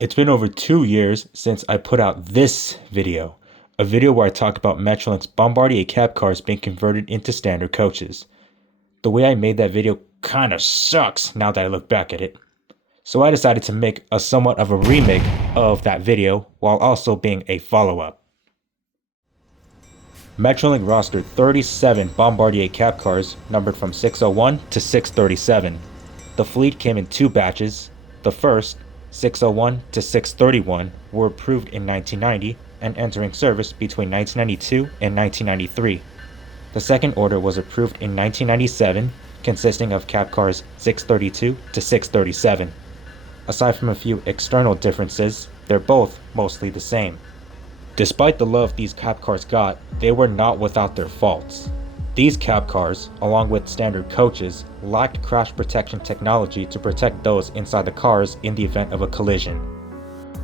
It's been over 2 years since I put out this video, a video where I talk about Metrolink's Bombardier Cabcars being converted into standard coaches. The way I made that video kinda sucks now that I look back at it. So I decided to make a somewhat of a remake of that video while also being a follow-up. Metrolink rostered 37 Bombardier Cabcars numbered from 601 to 637. The fleet came in two batches. The first, 601 to 631, were approved in 1990 and entering service between 1992 and 1993. The second order was approved in 1997, consisting of Cabcars 632 to 637. Aside from a few external differences, they're both mostly the same. Despite the love these Cabcars got, they were not without their faults. These Cabcars, along with standard coaches, lacked crash protection technology to protect those inside the cars in the event of a collision.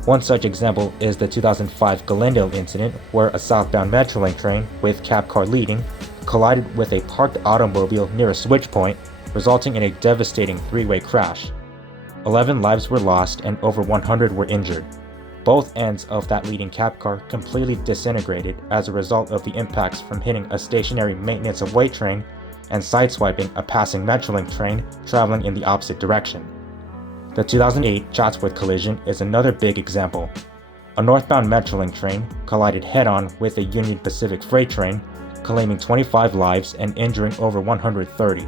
One such example is the 2005 Glendale incident where a southbound Metrolink train, with Cabcar leading, collided with a parked automobile near a switch point, resulting in a devastating three-way crash. 11 lives were lost and over 100 were injured. Both ends of that leading Cabcar completely disintegrated as a result of the impacts from hitting a stationary maintenance of weight train and sideswiping a passing Metrolink train traveling in the opposite direction. The 2008 Chatsworth collision is another big example. A northbound Metrolink train collided head-on with a Union Pacific freight train, claiming 25 lives and injuring over 130.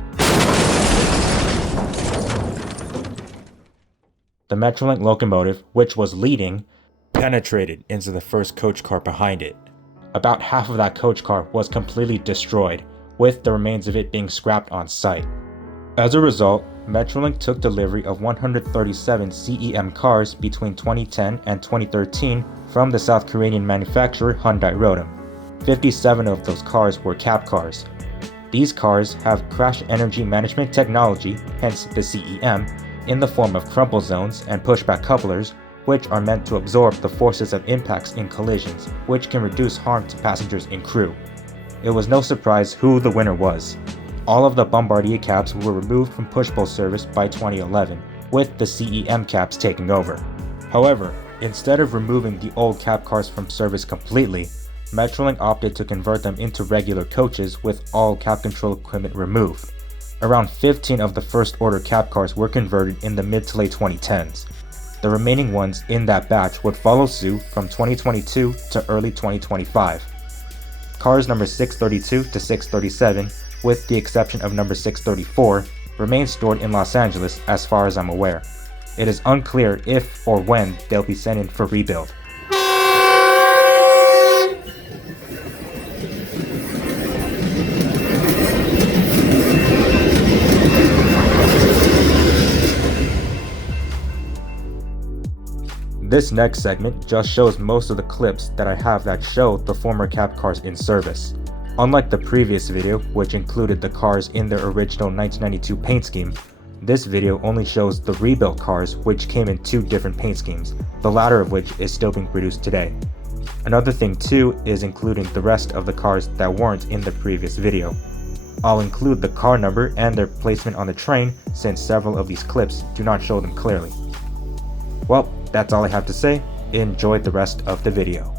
The Metrolink locomotive, which was leading, penetrated into the first coach car behind it. About half of that coach car was completely destroyed, with the remains of it being scrapped on site. As a result, Metrolink took delivery of 137 CEM cars between 2010 and 2013 from the South Korean manufacturer Hyundai Rotem. 57 of those cars were Cabcars. These cars have crash energy management technology, hence the CEM, in the form of crumple zones and pushback couplers, which are meant to absorb the forces of impacts in collisions, which can reduce harm to passengers and crew. It was no surprise who the winner was. All of the Bombardier cabs were removed from push-pull service by 2011, with the CEM cabs taking over. However, instead of removing the old cab cars from service completely, Metrolink opted to convert them into regular coaches with all cab control equipment removed. Around 15 of the first-order cab cars were converted in the mid to late 2010s. The remaining ones in that batch would follow suit from 2022 to early 2025. Cars number 632 to 637, with the exception of number 634, remain stored in Los Angeles as far as I'm aware. It is unclear if or when they'll be sent in for rebuild. This next segment just shows most of the clips that I have that show the former Cabcars in service. Unlike the previous video, which included the cars in their original 1992 paint scheme, this video only shows the rebuilt cars which came in two different paint schemes, the latter of which is still being produced today. Another thing too is including the rest of the cars that weren't in the previous video. I'll include the car number and their placement on the train since several of these clips do not show them clearly. Well, that's all I have to say. Enjoy the rest of the video.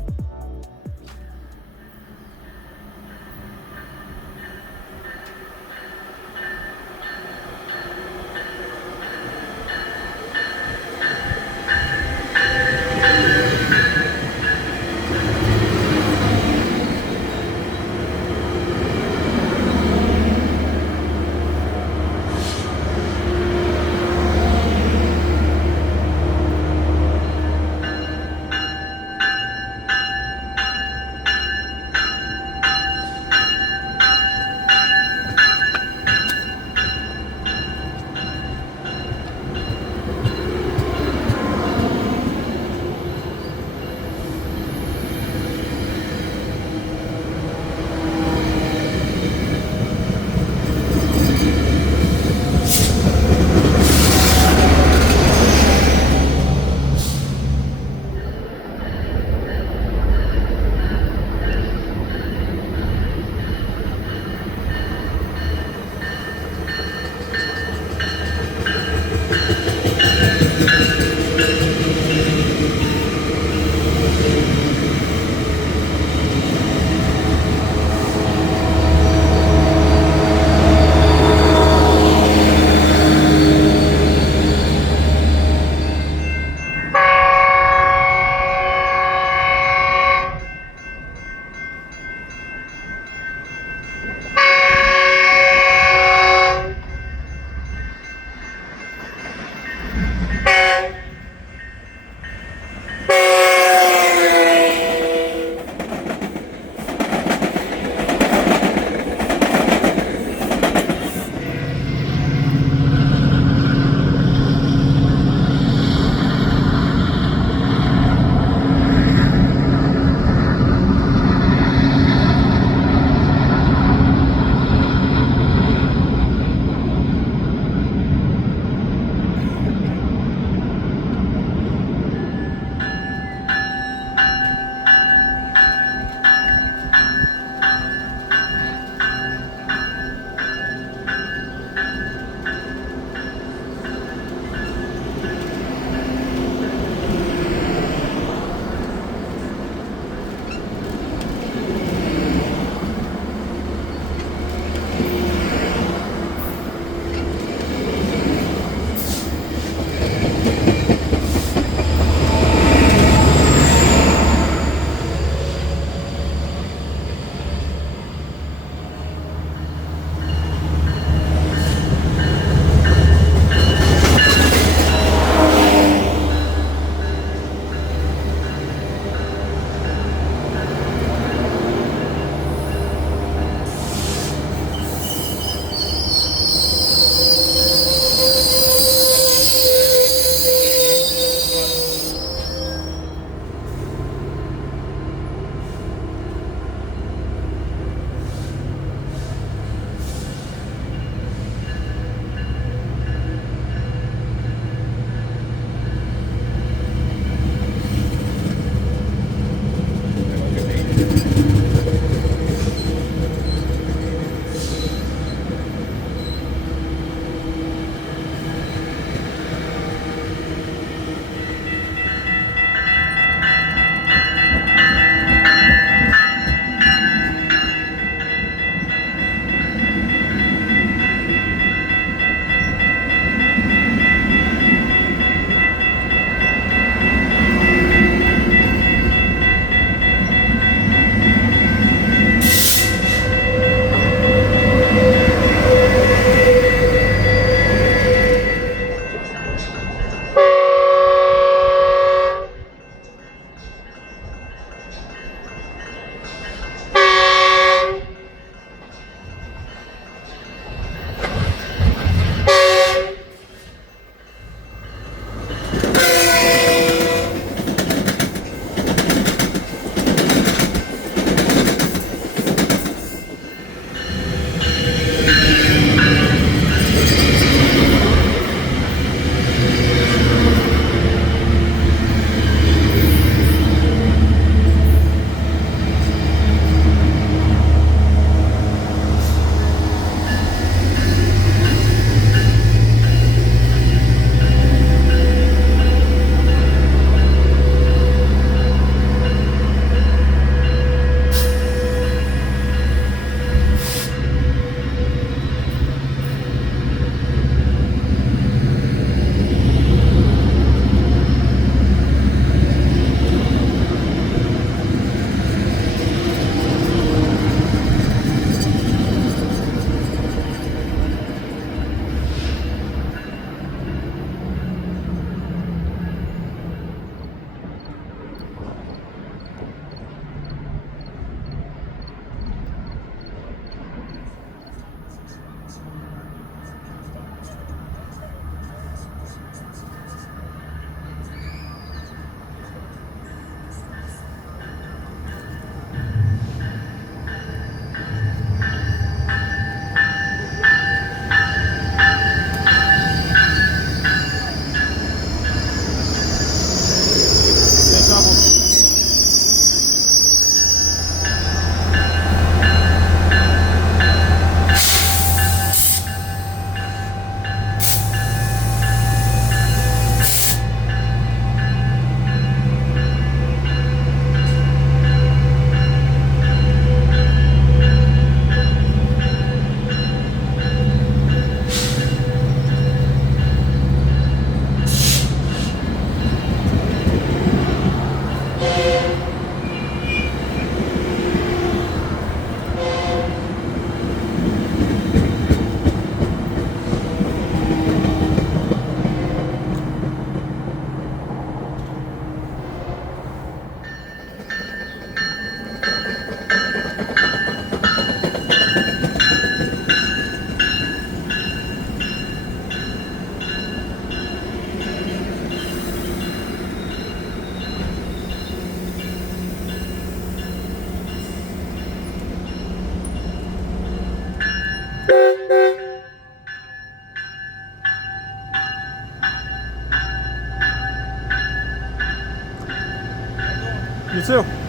You too.